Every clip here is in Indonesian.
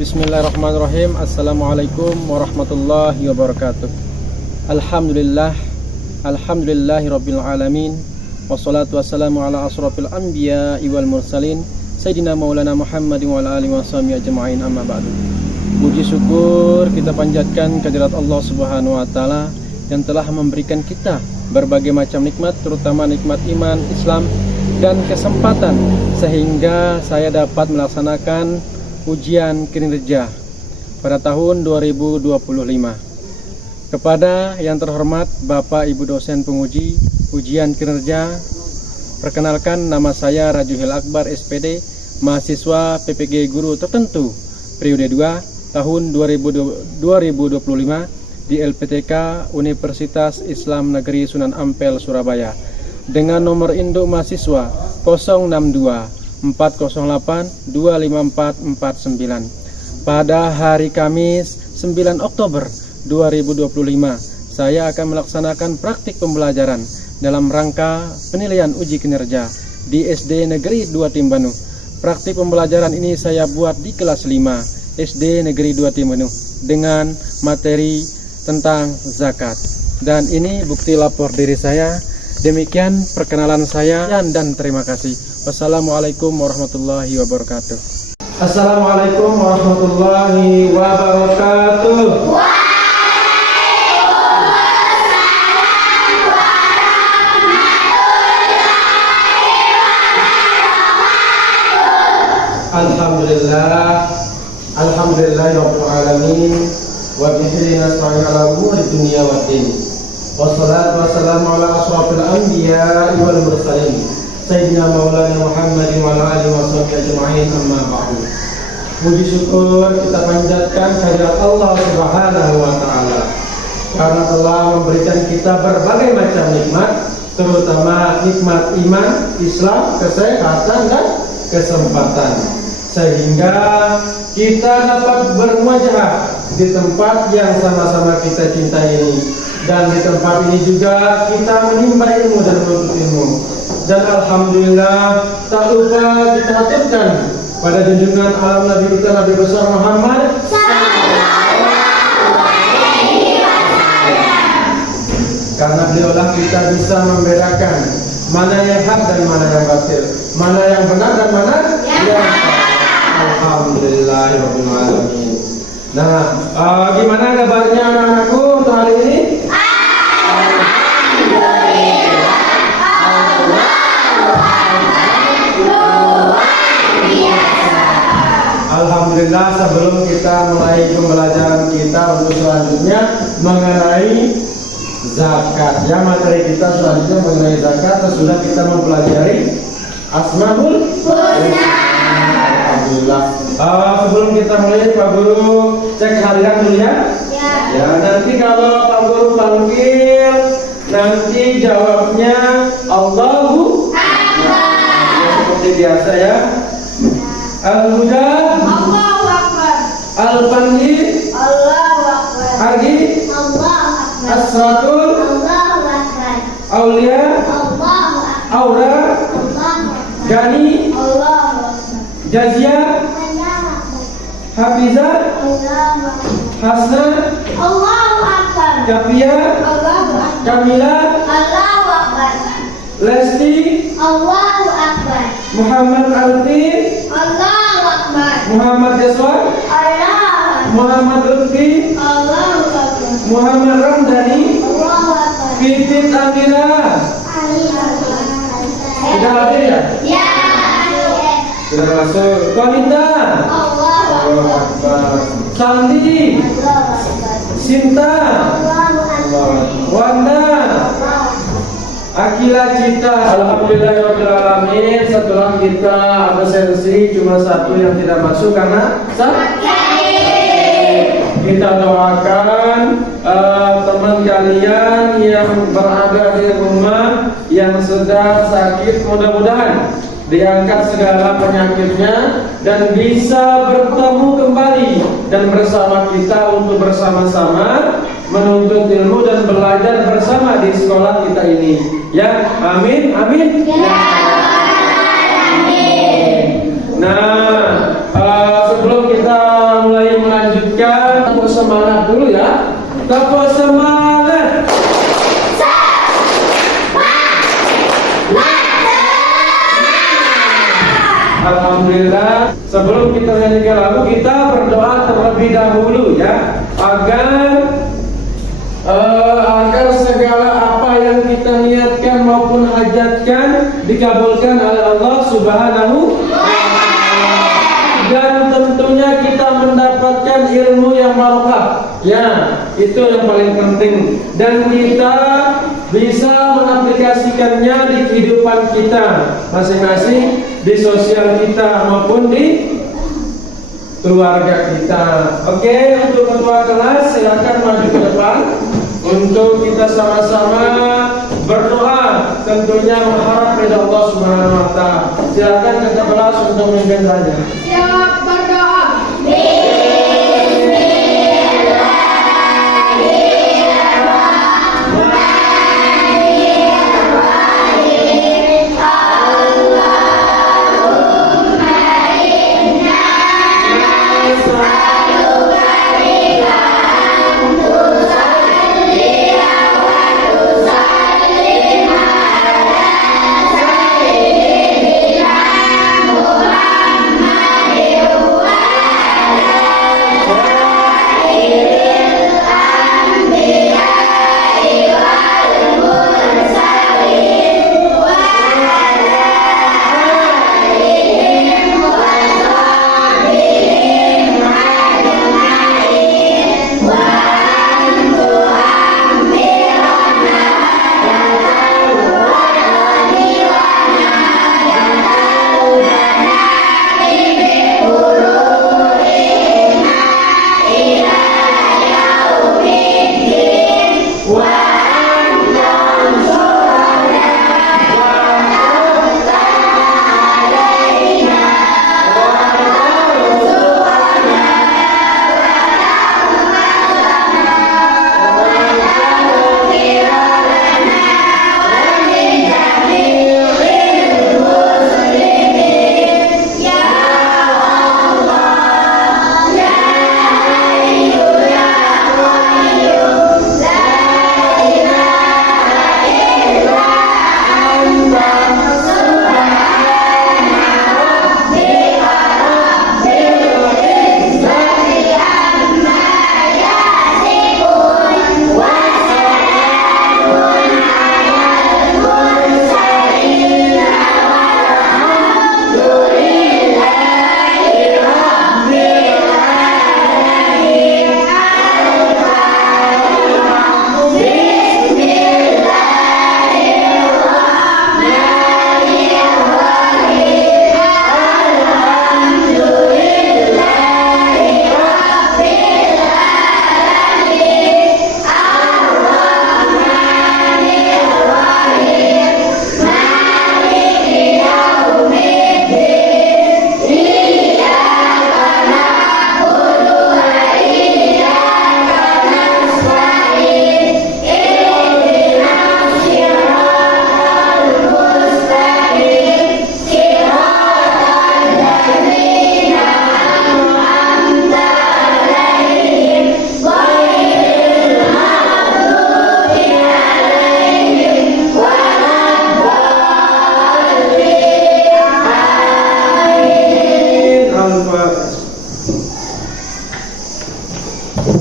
Bismillahirrahmanirrahim. Assalamualaikum warahmatullahi wabarakatuh. Alhamdulillahirabbil alamin. Wassalatu wassalamu ala asrofil anbiya'i wal mursalin Sayyidina Maulana Muhammadin wa ala alihi washabihi ajma'in, amma ba'du. Puji syukur kita panjatkan kehadirat Allah Subhanahu wa taala yang telah memberikan kita berbagai macam nikmat, terutama nikmat iman, Islam dan kesempatan sehingga saya dapat melaksanakan ujian kinerja pada tahun 2025. Kepada yang terhormat Bapak Ibu dosen penguji ujian kinerja, perkenalkan nama saya Rajuhil Akbar SPD, mahasiswa PPG Guru Tertentu periode 2 tahun 2025 di LPTK Universitas Islam Negeri Sunan Ampel, Surabaya, dengan nomor induk mahasiswa 062 408 25449. Pada hari Kamis 9 Oktober 2025, saya akan melaksanakan praktik pembelajaran dalam rangka penilaian uji kinerja di SD Negeri 2 Timbanu. Praktik pembelajaran ini saya buat di kelas 5 SD Negeri 2 Timbanu dengan materi tentang zakat. Dan ini bukti lapor diri saya. Demikian perkenalan saya dan terima kasih. Wassalamualaikum warahmatullahi wabarakatuh. Assalamualaikum warahmatullahi wabarakatuh. Alhamdulillahirabbil alamin wa bihi nasta'inu ala umuri dunya waddin. Wassalatu wassalamu ala asrofil anbiya'i wal mursalin Sayyidina Maulana Muhammadin wa ala alihi washabihi ajma'in, amma ba'du. Puji syukur kita panjatkan kehadirat Allah Subhanahu wa taala karena telah memberikan kita berbagai macam nikmat, terutama nikmat iman, Islam, kesehatan dan kesempatan, sehingga kita dapat bermuajah di tempat yang sama-sama kita cintai ini. Dan di tempat ini juga kita menimba ilmu dan menuntut ilmu. Dan alhamdulillah tak lupa kita aturkan pada junjungan alam Nabi kita, Nabi besar Muhammad karena beliaulah kita bisa membedakan mana yang hak dan mana yang batil, mana yang benar dan mana yang salah. Alhamdulillahirabbil alamin. Nah, gimana kabarnya anak-anakku untuk hari ini? Alhamdulillah, sebelum kita mulai pembelajaran kita untuk selanjutnya mengenai zakat, ya, materi kita selanjutnya mengenai zakat, sudah kita mempelajari Asmaul Husna. Alhamdulillah. Sebelum kita mulai, Pak Guru cek harian dulu ya. Ya, nanti kalau Pak Guru panggil, nanti jawabnya Allahu Akbar. Ya, seperti biasa ya. Al-Huda, Allahu Akbar. Al-Fandi, Allahu Akbar. Argi, Allahu Akbar. As-Suratul, Allahu Akbar. Aulia, Allahu Akbar. Aura, Allahu Akbar. Gani, Allahu Akbar. Jazia, Allahu Akbar. Hafiza, Allahu Akbar. Hasna, Allahu Akbar. Kafia, Allahu Akbar. Kamila, Allahu Akbar. Lesti, Allahu Akbar. Muhammad Alfi, Allahu Akbar. Muhammad Jaswan, Allah. Muhammad Lutfi, Allahu Akbar. Muhammad Ramdhani, Allahu Akbar. Pipit Amira, sudah hadir ya? Ya. Sudah masuk. Wanita, Allahu Akbar. Sandi, Allahu Akbar. Sinta, Allahu Akbar. Wanda, Akila Cita. Alhamdulillahirabbil alamin. Setelah kita absensi cuma satu yang tidak masuk karena sakit. Kita doakan teman kalian yang berada di rumah yang sedang sakit, mudah-mudahan diangkat segala penyakitnya dan bisa bertemu kembali dan bersama kita untuk bersama-sama menuntut ilmu dan belajar bersama di sekolah kita ini. Ya, amin, amin. Ya, amin. Nah, sebelum kita dulu ya. Tepuk semangat. Alhamdulillah. Sebelum kita nyanyikan lagu, kita berdoa terlebih dahulu ya, agar segala apa yang kita niatkan maupun hajatkan dikabulkan oleh Allah Subhanahu wa Ta'ala. Dan tentunya kita mendapatkan ilmu yang barokah. Ya, itu yang paling penting. Dan kita bisa mengaplikasikannya di kehidupan kita masing-masing, di sosial kita maupun di keluarga kita. Oke, untuk ketua kelas silakan maju ke depan untuk kita sama-sama berdoa, tentunya mengharap ridha Allah Subhanahu wa Ta'ala. Silakan ketua kelas untuk memimpin saja. Siap berdoa.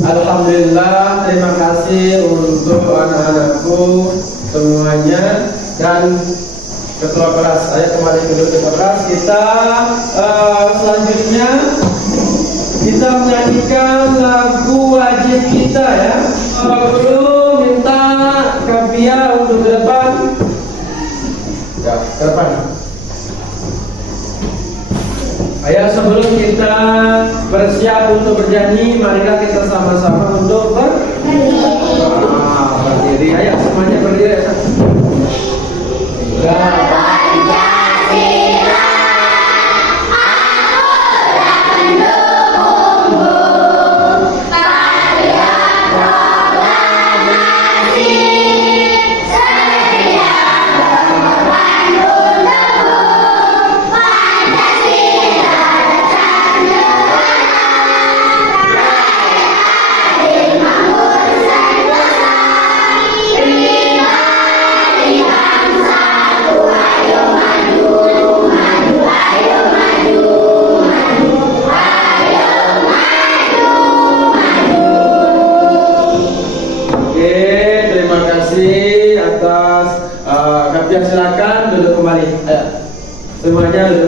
Alhamdulillah, terima kasih untuk anak-anakku semuanya dan ketua kelas. Saya kembali duduk ketua kelas. Kita selanjutnya kita menyanyikan lagu wajib kita ya. Dulu minta Kavia untuk ke depan. Ya, ke depan. Ayo sebelum kita bersiap untuk bernyanyi, marilah kita sama-sama untuk berdiri. Ayo semuanya berdiri. Terima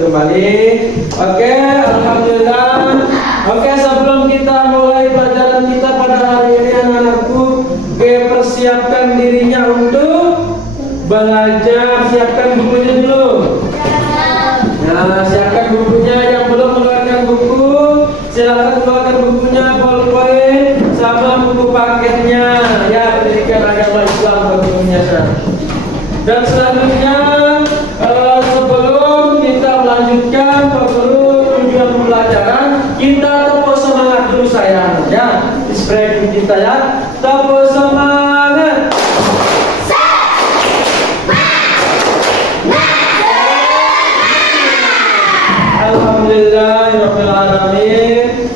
kembali. Oke, alhamdulillah. Oke, sebelum kita mulai pelajaran kita pada hari ini anak-anakku, persiapkan dirinya untuk belajar. Siapkan bukunya dulu. Nah, siapkan bukunya. Yang belum mengeluarkan buku, silakan keluarkan bukunya, bolpoin sama buku paketnya. Ya, pendidikan agama Islam bukunya. Dan selanjutnya, sebelum kita melanjutkan ke tujuan pembelajaran, kita tepuk semangat dulu sayang. Ya, inspirasi kita ya. Tepuk semangat. Alhamdulillahirrahmanirrahim.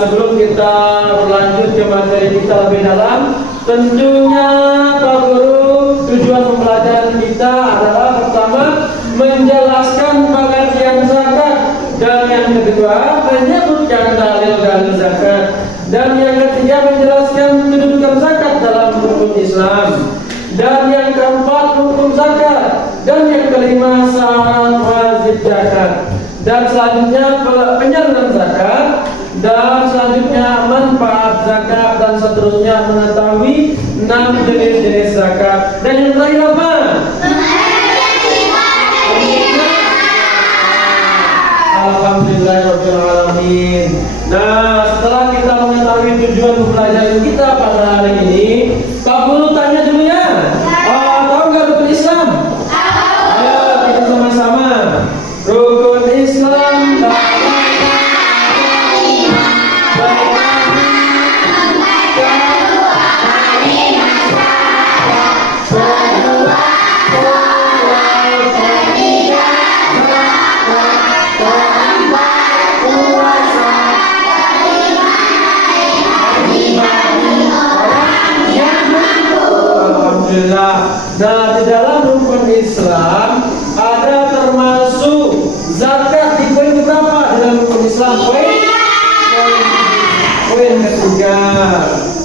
Sebelum kita berlanjut ke materi kita lebih dalam, tentunya Pak Guru, tujuan pembelajaran kita adalah pertama menjelaskan pengertian zakat, dan yang kedua menyebutkan dalil-dalil zakat, dan yang ketiga menjelaskan kedudukan zakat dalam hukum Islam, dan yang keempat hukum zakat, dan yang kelima syarat wajib zakat. Dan selanjutnya penyaluran zakat, dan selanjutnya manfaat zakat, dan seterusnya mengetahui 6 jenis-jenis zakat. Dan yang terakhir apa? Alhamdulillahirrahmanirrahim. Nah, setelah kita mengetahui tujuan pembelajaran kita pada hari ini, Pak Guru tanya dulu ya. Tahu nggak rukun Islam? Ayo kita sama-sama. Rukun Islam Nah, di dalam rukun Islam ada termasuk zakat di poin berapa dalam rukun Islam? Poin ketiga.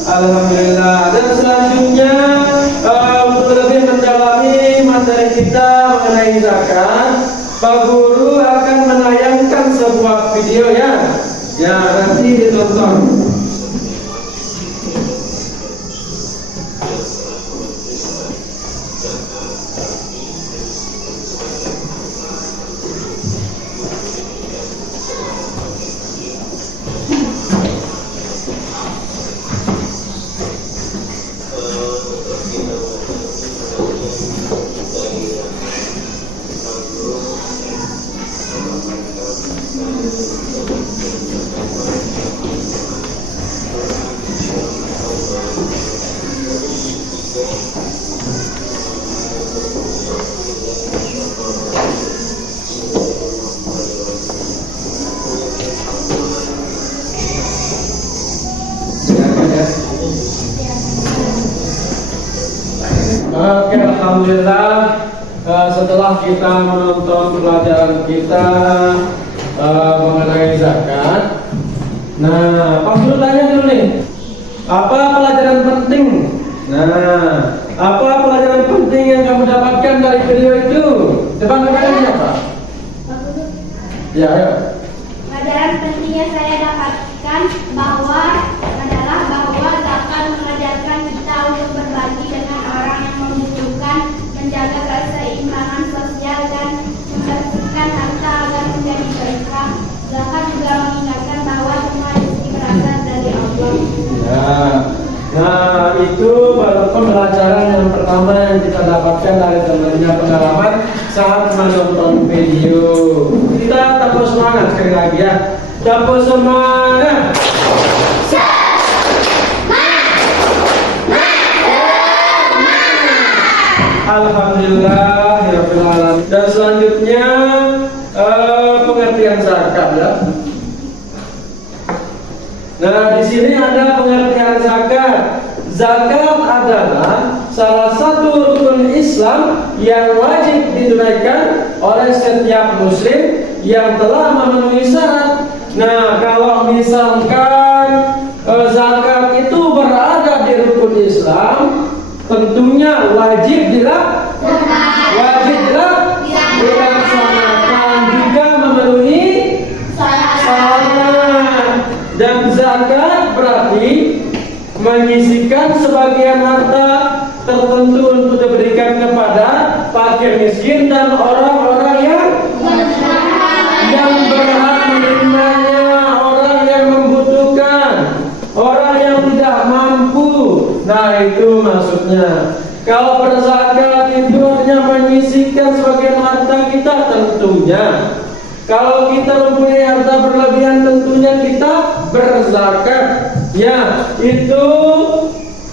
Alhamdulillah. Dan selanjutnya untuk lebih mendalami materi kita mengenai zakat, Pak Guru akan menayangkan sebuah video ya. Ya, nanti ditonton. Oke, alhamdulillah. Setelah kita menonton pelajaran kita mengenai zakat, nah, Pak Guru tanya dulu nih, apa pelajaran penting? Nah, apa pelajaran penting yang kamu dapatkan dari video itu? Depan kameranya Pak. Ya, ayo. Pelajaran penting yang saya dapatkan adalah bahwa zakat mengajarkan kita untuk berbagi dengan orang yang membutuhkan, menjaga keseimbangan sosial, dan membersihkan harta agar menjadi berkah. Zakat juga mengingatkan bahwa semua rezeki berasal dari Allah. Nah, itu baru pembelajaran yang pertama yang kita dapatkan dari temannya pengalaman saat menonton video. Kita tepuk semangat sekali lagi ya. Tepuk semangat. Alhamdulillah, ya Allah. Dan selanjutnya pengertian zakat ya. Nah, di sini ada pengertian zakat. Zakat adalah salah satu rukun Islam yang wajib ditunaikan oleh setiap muslim yang telah memenuhi syarat. Nah, kalau misalkan zakat itu berada di rukun Islam, tentunya wajib dilaksanakan, juga menyisihkan sebagian harta tertentu untuk diberikan kepada fakir miskin dan orang-orang yang berhak menerimanya, orang yang membutuhkan, orang yang tidak mampu. Nah, itu maksudnya. Kalau berzakat itu artinya menyisihkan sebagian harta kita tentunya. Kalau kita mempunyai harta berlebihan tentunya kita berzakat. Ya, itu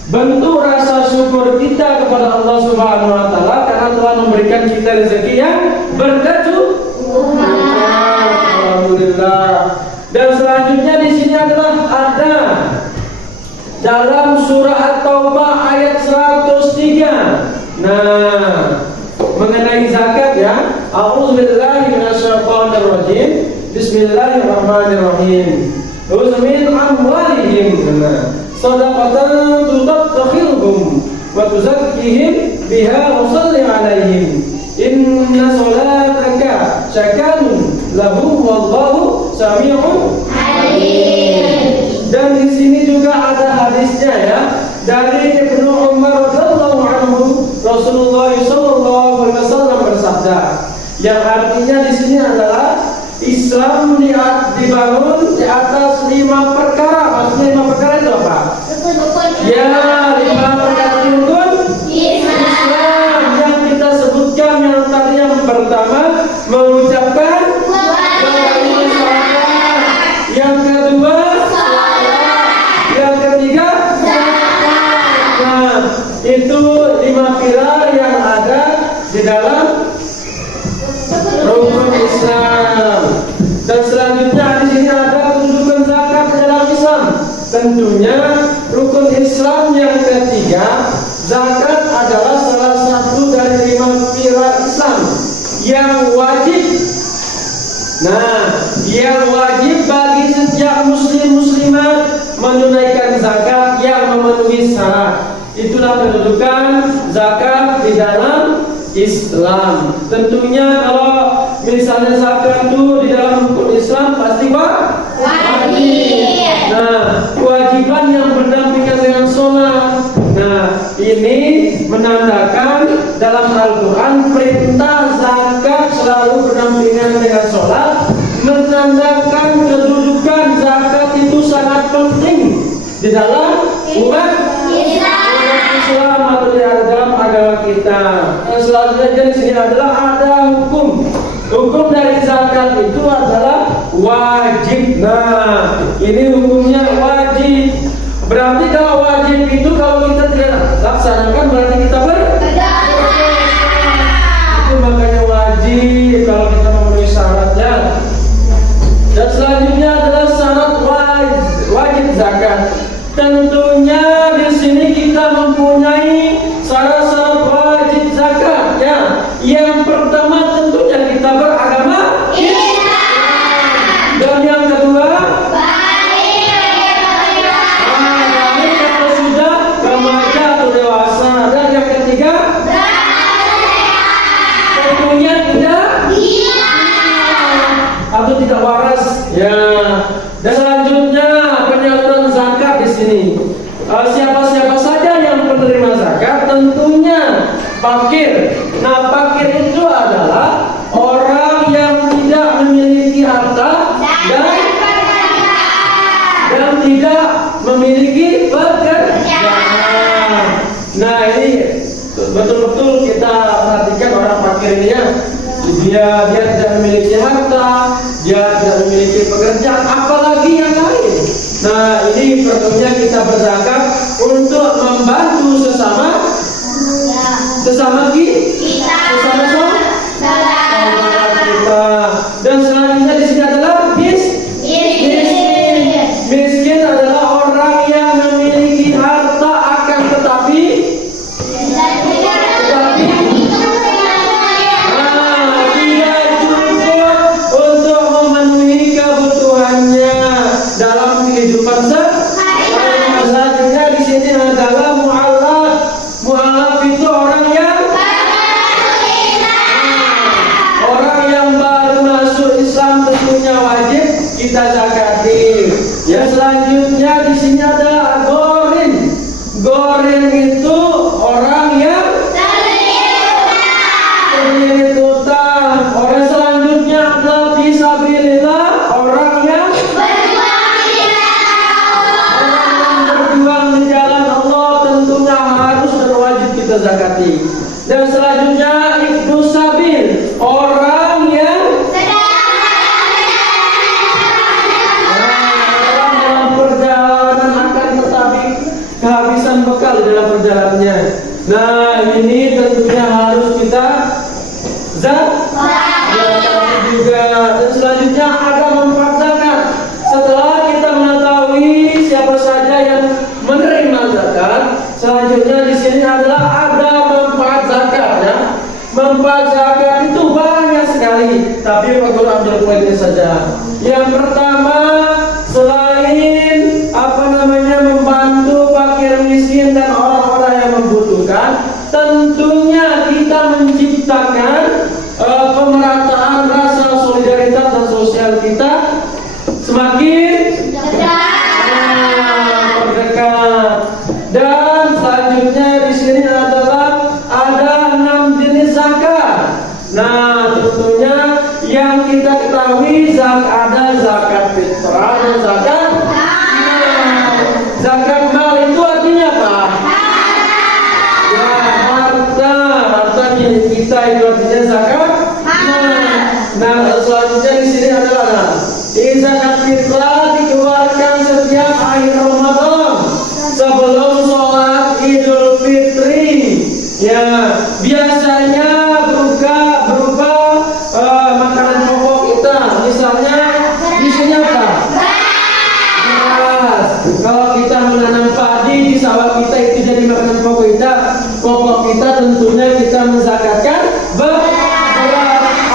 bentuk rasa syukur kita kepada Allah Subhanahu wa taala karena telah memberikan kita rezeki yang berkecukupan. Alhamdulillah. Dan selanjutnya di sini adalah ada dalam surah At-Taubah ayat 103. Nah, mengenai zakat ya. A'udzubillahi minasyaitonirrajim. Bismillahirrahmanirrahim. Khudh min amwalihim shadaqatan tutahhiruhum wa tuzakkihim biha wa shalli 'alaihim. Inna salataka sakanun lahum wallahu sami'un 'alim. Dan di sini juga ada hadisnya ya dari Ibnu Umar radhiyallahu anhu, Rasulullah sallallahu alaihi wasallam bersabda, yang artinya di sini adalah Islam dibangun di atas 5 perkara. Maksudnya 5 perkara itu apa? Ya, 5 perkara rukun Islam yang kita sebutkan. Yang tadi yang pertama mengucapkan yang kedua yang ketiga zakat. Nah, itu 5 pilar yang ada di dalam rukun Islam. Dan selanjutnya di sini ada kedudukan zakat dalam Islam. Tentunya rukun Islam yang ketiga, zakat adalah salah satu dari 5 pilar Islam yang wajib. Nah, yang wajib bagi setiap muslim muslimat menunaikan zakat yang memenuhi syarat. Itulah kedudukan zakat di dalam Islam. Tentunya kalau misalnya zakat itu di dalam rukun Islam pasti wajib. Nah, kewajiban yang berdampingan dengan sholat. Nah, ini menandakan dalam Al-Quran perintah zakat selalu berdampingan dengan sholat, menandakan kedudukan zakat itu sangat penting di dalam umat Islam atau di dalam agama kita. Yang selanjutnya di sini adalah ada hukum. Hukum dari zakat itu adalah wajib. Nah, ini hukumnya wajib. Berarti kalau wajib itu kalau kita tidak laksanakan berarti kita berdosa. Itu makanya wajib kalau kita memenuhi syaratnya. Dan selanjutnya adalah syarat wajib zakat. Tentunya di sini kita mempunyai syarat-syarat wajib zakat ya. Yang pertama tentunya kita beragama Islam. Dan yang kedua kalau sudah remaja atau dewasa. Dan yang ketiga tentunya tidak atau tidak waras ya. Dan selanjutnya penyaluran zakat di sini. Siapa-siapa saja yang penerima zakat tentunya fakir. Nah, fakir itu adalah orang yang tidak memiliki harta dan tidak memiliki pekerjaan. Nah, ini betul-betul kita perhatikan orang fakir ini ya. Dia tidak memiliki harta, dia tidak memiliki pekerjaan, apalagi yang lain. Nah, ini perlunya kita berzakat untuk membantu sesama saudara kita. Dan selanjutnya di sini adalah miskin adalah orang yang memiliki harta akan tetapi dalam kehidupan selanjutnya di sini adalah mu'alaf itu orang yang baru masuk Islam tentunya wajib kita zakati. Ya, selanjutnya di sini ada gharim. itu orang yang terlilit utang. Orang selanjutnya adalah fisabilillah, orang yang berjuang di jalan Allah, tentunya harus dan wajib kita zakati. Dan selanjutnya ibnu sabil, orang yang dalam perjalanan akan tetapi kehabisan bekal dalam perjalanannya. Nah, ini tentunya harus kita zakati juga. Dan selanjutnya ada manfaat zakat. Setelah kita mengetahui siapa saja yang menerima zakat, selanjutnya di sini adalah ada manfaat zakat ya. Manfaat zakat itu banyak sekali, tapi Pak Guru ambil poinnya saja. Yang pertama, selain membantu fakir miskin dan orang-orang yang membutuhkan, tentunya kita menciptakan pemerataan rasa solidaritas dan sosial kita semakin terdekat. Dan selanjutnya di sini adalah ada 6 jenis zakat. Nah, tentunya yang kita ketahui ada zakat fitrah dan zakat mal. Zakat mal itu artinya apa? Ya, harta milik kita itu artinya zakat. Nah, selanjutnya di sini adalah zakat fitrah dikeluarkan setiap akhir Ramadan sebelum sholat Idul Fitri. Ya, biasanya berupa makanan pokok kita. Misalnya di sini apa? Beras. Kalau kita menanam padi di sawah kita, itu jadi makanan pokok kita. Tentunya kita menzakatkan beras.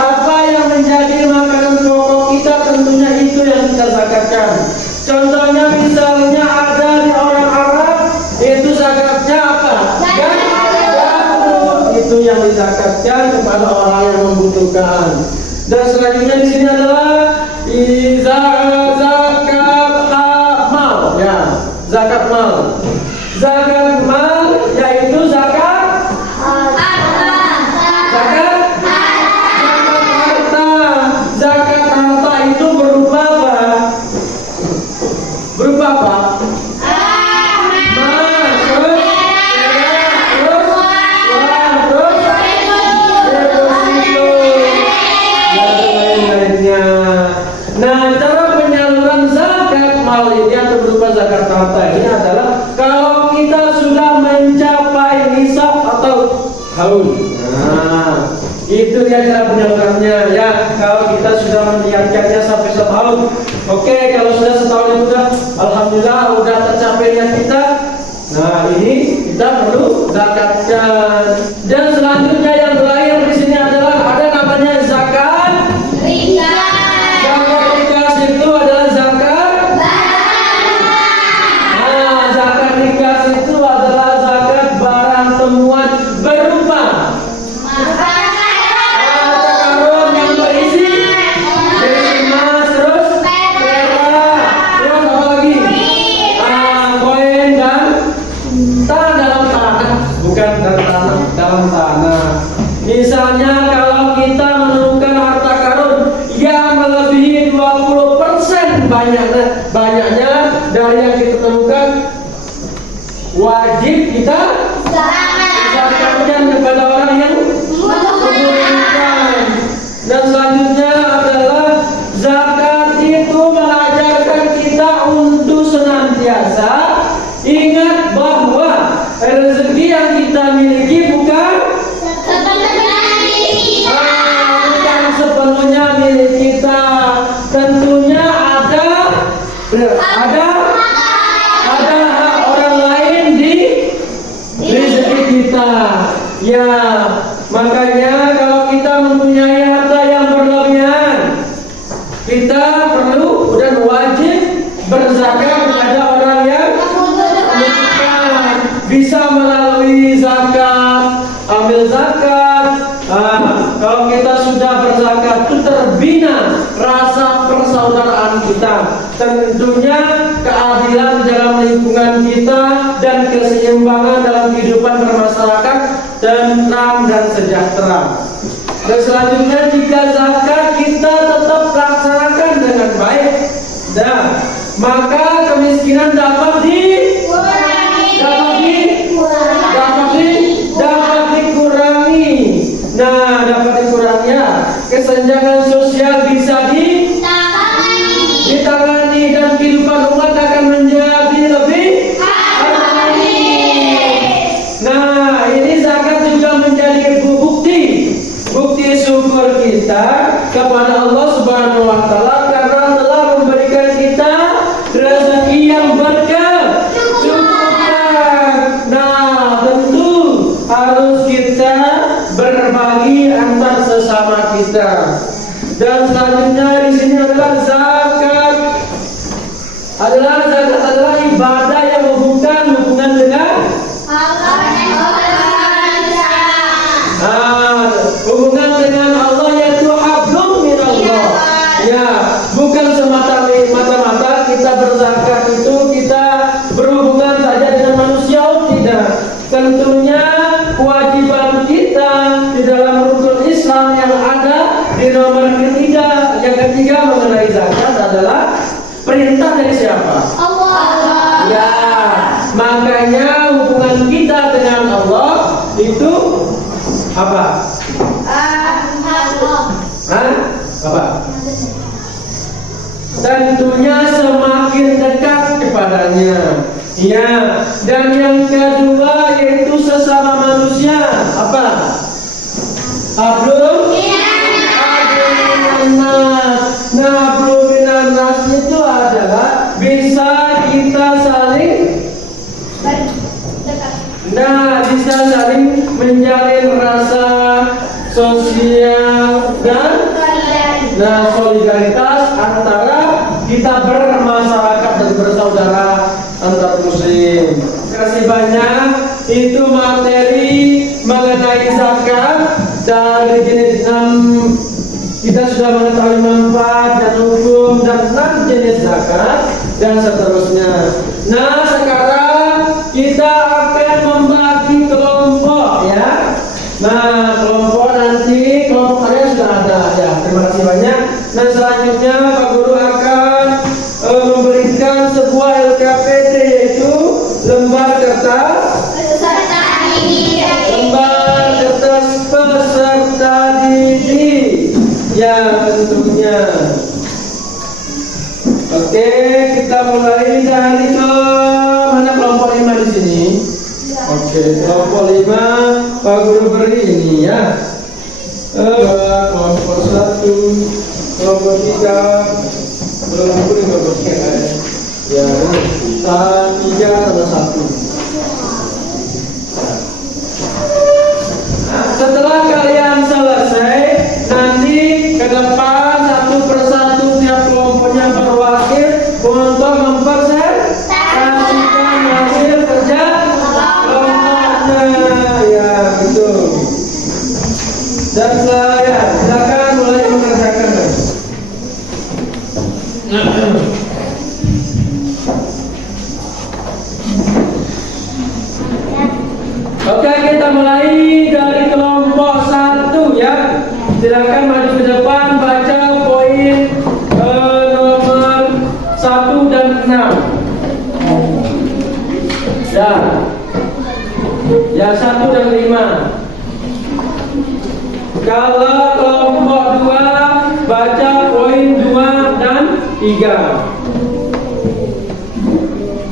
Apa yang menjadi makanan pokok kita, tentunya itu yang kita zakatkan. Contohnya misalnya ada di orang Arab, itu zakatnya apa? Gandum. Itu yang dizakatkan kepada orang yang membutuhkan. Dan selanjutnya di sini adalah zakat mal, ya, zakat mal. Zakat mal yaitu zakat harta. Zakat harta itu berupa apa? Berupa apa? Nah, cara penyaluran zakat mal ini atau berupa zakat harta ini adalah kalau kita sudah mencapai nisab atau haul. Nah, itu dia cara penyalurannya ya. Kalau kita sudah meniatkannya sampai 1 tahun, oke. Kalau sudah setahun itu sudah, alhamdulillah udah tercapai niat kita. Nah, ini kita perlu zakatkan. Dan selanjutnya yang terakhir di sini adalah ada namanya zakat rikas. Zakat rikas itu adalah zakat. Nah, zakat rikas itu adalah zakat barang temuan berupa karun yang berisi emas, terus perak, terus apa lagi? Koin dan tanah dalam tanah, bukan dalam tanah. Misalnya kalau kita menemukan harta karun yang melebihi 20% banyaknya dari yang kita temukan, wajib kita zakatkan kepada orang yang membutuhkan. Dan selanjutnya adalah zakat itu mengajarkan kita untuk senantiasa ingat bahwa rezeki yang kita miliki bukan sepenuhnya milik kita. Tentunya ada hak orang lain di rezeki kita. Ya, makanya kalau kita mempunyai harta yang berlebihan, kita perlu dan wajib berzakat kepada orang yang membutuhkan. Bisa melalui zakat, ambil zakat. Kalau kita sudah berzakat, itu terbina rasa persaudaraan kita. tentunya keadilan dalam lingkungan kita dan keseimbangan dalam kehidupan bermasyarakat tenang dan sejahtera. Dan selanjutnya jika zakat kita tetap laksanakan dengan baik, dan maka kemiskinan dapat dikurangi. Nah, dapat dikurangi ya. Kesenjangan sosial bisa ditangani dan kehidupan umat akan menjadi lebih harmoni. Nah, ini zakat juga menjadi bukti syukur kita kepada Allah Subhanahu wa taala karena telah memberikan kita rezeki yang berkecukupan. Nah, tentu harus kita berbagi antar sesama kita. Dan selanjutnya di sini adalah zakat adalah ibadah yang hubungan dengan hubungan dengan Allah, yaitu hablum minallah. Ya, bukan semata-mata kita berzakat itu kita berhubungan saja dengan manusia, tidak. Tentunya kewajiban kita di dalam rukun Islam yang ada di nomor ketiga, yang ketiga mengenai zakat adalah perintah dari siapa? Allah. Ya, makanya hubungan kita dengan Allah itu apa? Apa? Tentunya semakin dekat kepadanya. Ya, dan yang kedua yaitu sesama manusia. Apa? Hablum minannas. Nah, hablum minannas itu adalah bisa kita saling bisa saling menjalin rasa sosial dan solidaritas antara kita bermasyarakat dan bersaudara antar muslim. Terima kasih banyak. Itu materi mengenai zakat dari jenis 6. Kita sudah mengetahui manfaat dan hukum dan 6 jenis zakat dan seterusnya. Nah, sekarang kita akan membagi kelompok ya. Nah, kelompok kalian sudah ada ya. Terima kasih banyak. Nah, selanjutnya Pak Guru akan memberikan sebuah LKPD, yaitu lembar kertas peserta didik. Ya, tentunya. Oke, kita mulai dari mana kelompok 5 di sini? Oke, kelompok 5 Pak Guru beri ini ya. Kelompok 1, kelompok 3, kelompok 5 ya, 3 sama 1. Nah, setelah kalian selesai, nanti ke depan satu persatu tiap kelompoknya berwakil untuk mempresentasikan hasil kerja kelompoknya ya, gitu. Dan saya silakan mulai mengerjakan. Oke, kita mulai dari kelompok 1 ya. Silakan maju ke depan, baca poin nomor 1 dan 6. Ya, 1 dan 5. Kalau kelompok 2 baca poin 2 dan 3.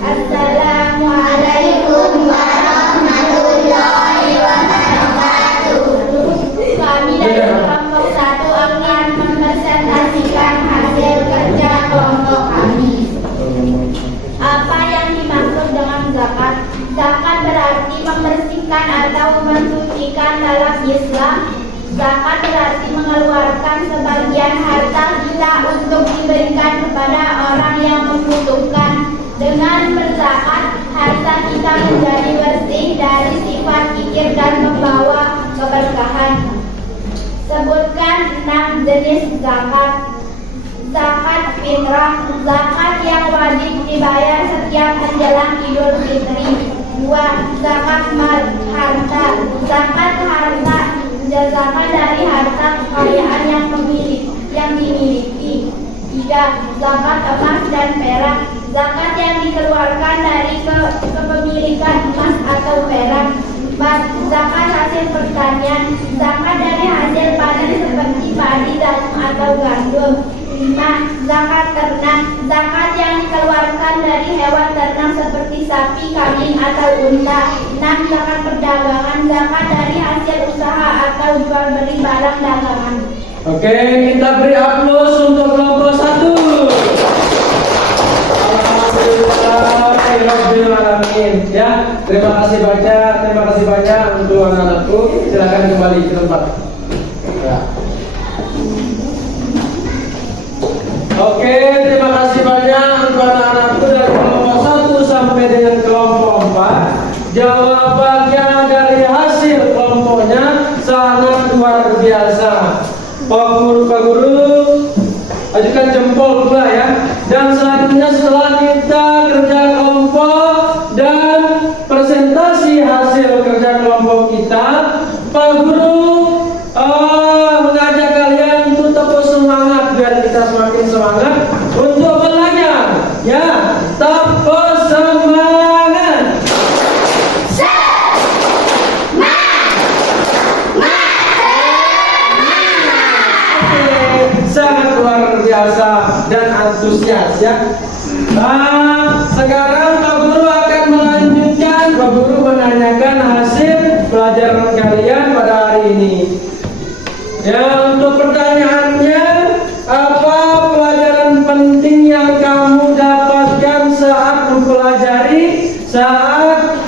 Assalamualaikum warahmatullahi wabarakatuh. Kami dari kelompok 1 akan mempresentasikan hasil kerja kelompok kami. Apa yang dimaksud dengan zakat? Zakat berarti membersihkan atau mensucikan dalam Islam. Zakat berarti mengeluarkan sebagian harta kita untuk diberikan kepada orang yang membutuhkan. Dengan berzakat, harta kita menjadi bersih dari sifat kikir dan membawa keberkahan. Sebutkan 6 jenis zakat. Zakat fitrah, zakat yang wajib dibayar setiap menjelang Idul Fitri. 2. Zakat harta. Zakat harta, zakat dari harta kekayaan yang dimiliki. 3. Zakat emas dan perak. Zakat yang dikeluarkan dari kepemilikan emas atau perak. 4. Zakat hasil pertanian. Zakat dari hasil panen seperti padi, jagung atau gandum. 5. Zakat ternak. Zakat yang dikeluarkan dari hewan ternak seperti sapi, kambing atau unta. 6. Zakat perdagangan. Zakat dari hasil usaha atau jual beli barang dagangan. Oke, kita beri aplaus untuk kelompok 1. Alhamdulillahirobbilalamin. Ya, terima kasih banyak untuk anak-anakku. Silakan kembali ke tempat. Ya. Oke, terima kasih banyak untuk anak-anakku dari kelompok 1 sampai dengan kelompok 4. Jawabannya dari hasil kelompoknya sangat luar biasa. Pak Guru, ajukan jempol pula ya. Dan selanjutnya setelah kita kerja kelompok dan presentasi hasil kerja kelompok kita, Pak Guru mengajak kalian untuk tepuk semangat biar kita semakin semangat untuk belajar. Ya, tepuk semangat. Sangat luar biasa dan antusias ya. Sekarang Pak Guru akan melanjutkan. Pak Guru menanyakan hasil pelajaran kalian pada hari ini. Ya, untuk pertanyaannya, apa pelajaran penting yang kamu dapatkan saat mempelajari, saat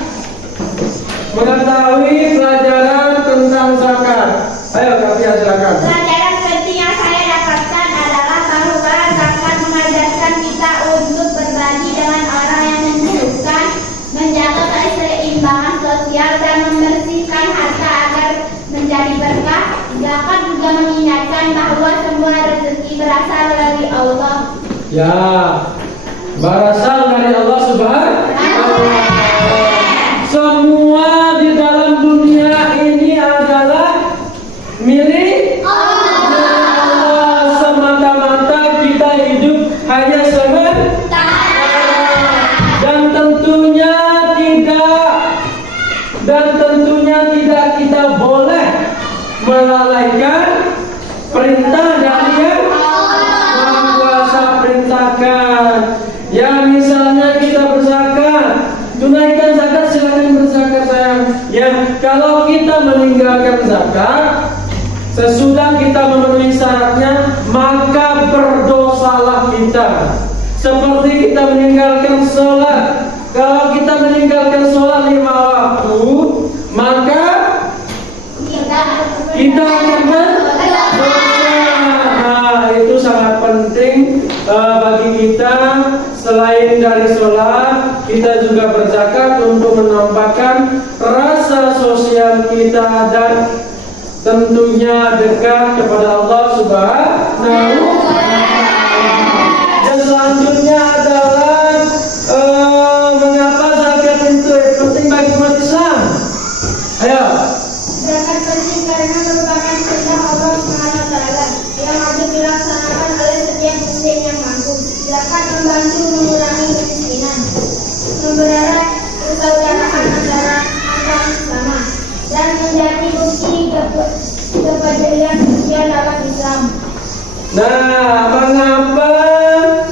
mengetahui pelajaran tentang zakat? Ayo, Kak, silakan. Pelajaran penting yang saya dapatkan adalah bahwa zakat mengajarkan kita untuk berbagi dengan orang yang membutuhkan, menjaga keseimbangan sosial dan membersihkan harta agar menjadi berkah. Zakat juga mengingatkan bahwa semua rezeki berasal dari Allah. Ya, berasal dari Allah Subhanahu wa Ta'ala. Semua di dalam dunia ini adalah milik Allah. Semata-mata kita hidup hanya sementara, dan tentunya tidak kita boleh melalaikan perintah dari yang Maha Kuasa perintahkan. Ya, misalnya kita berzakat, tunaikan zakat, silakan berzakat sayang. Ya, kalau kita meninggalkan zakat sesudah kita memenuhi syaratnya, maka berdosalah kita. Seperti kita meninggalkan sholat. Kalau kita meninggalkan sholat 5 waktu, maka kita akan berdosa. Nah, itu sangat penting bagi kita. Selain dari sholat, kita juga berzakat untuk menampakkan rasa sosial kita dan tentunya dekat kepada Allah Subhanahu wa Ta'ala. Dan selanjutnya adalah mengapa zakat itu penting bagi umat Islam? Ayo. Zakat penting karena merupakan perintah Allah SWT yang wajib dilaksanakan oleh setiap muslim yang mampu. Zakat membantu mengurangi kemiskinan, mempererat persaudaraan antara sesama, dan menjadi bukti kepedulian sosial dalam Islam. Nah, mengapa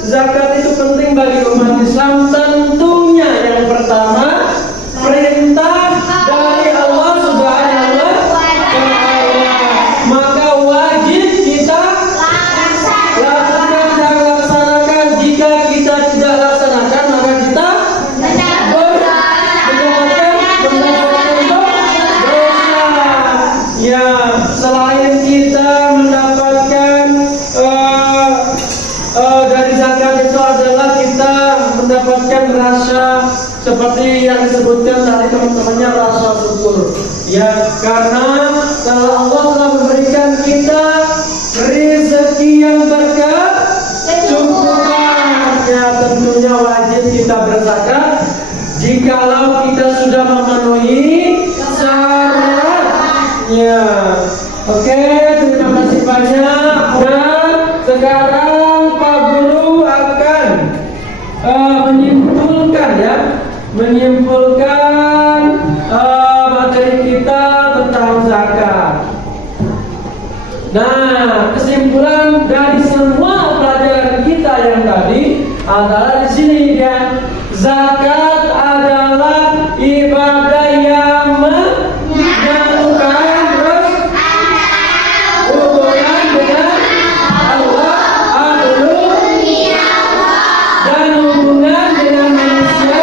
zakat itu penting bagi umat Islam? Tentunya yang pertama, perintah dari Allah Subhanahu wa Ta'ala. Maka wajib kita lakukan dan laksanakan. Jika kita tidak laksanakan, maka kita mendapatkan dosa. Ya, selain kita mendapatkan dari zakat itu adalah kita mendapatkan rasa seperti yang disebutkan tadi teman-temannya, rasa syukur. Ya, karena kalau Allah telah memberikan kita rezeki yang berkah, cukupkan. Ya, tentu sesungguhnya wajib kita berzakat jikalau kita sudah memenuhi syaratnya. Oke, terima kasih banyak. Dan sekarang Pak Guru akan menyimpulkan materi kita tentang zakat. Nah, kesimpulan dari semua pelajaran kita yang tadi adalah di sini ya. Zakat adalah ibadah yang menyatukan hubungan dengan Allah, dan hubungan dengan manusia,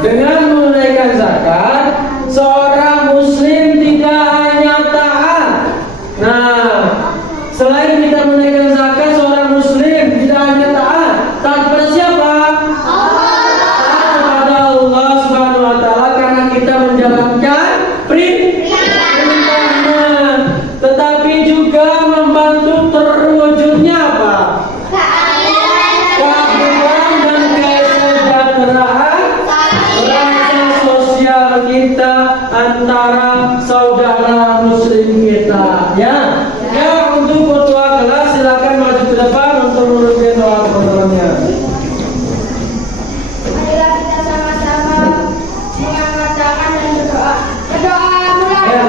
dengan menunaikan zakat, seorang muslim tidak hanya taat. Nah, selain tidak menunaikan zakat, seorang muslim tidak hanya taat kepada siapa? Taat kepada Allah Subhanahu wa taala karena kita menjalankan perintahnya, tetapi juga membantu terwujudnya apa? Keadilan dan kesejahteraan sosial kita antara saudara muslim kita, ya. Ya, untuk ketua kelas silakan maju ke depan untuk memimpin doa pertemuannya. Marilah kita sama-sama mengangkat tangan dan berdoa. Berdoa mulai. Ya,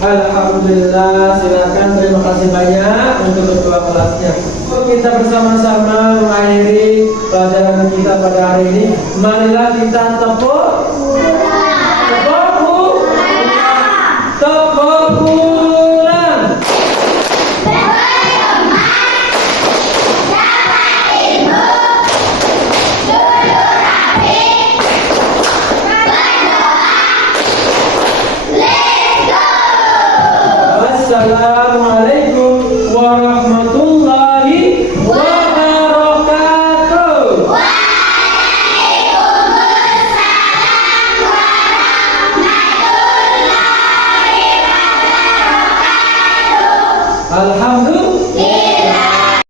Alhamdulillah, silakan, terima kasih banyak untuk ketua kelasnya. Kita bersama-sama mengakhiri pelajaran kita pada hari ini. Marilah kita tepuk.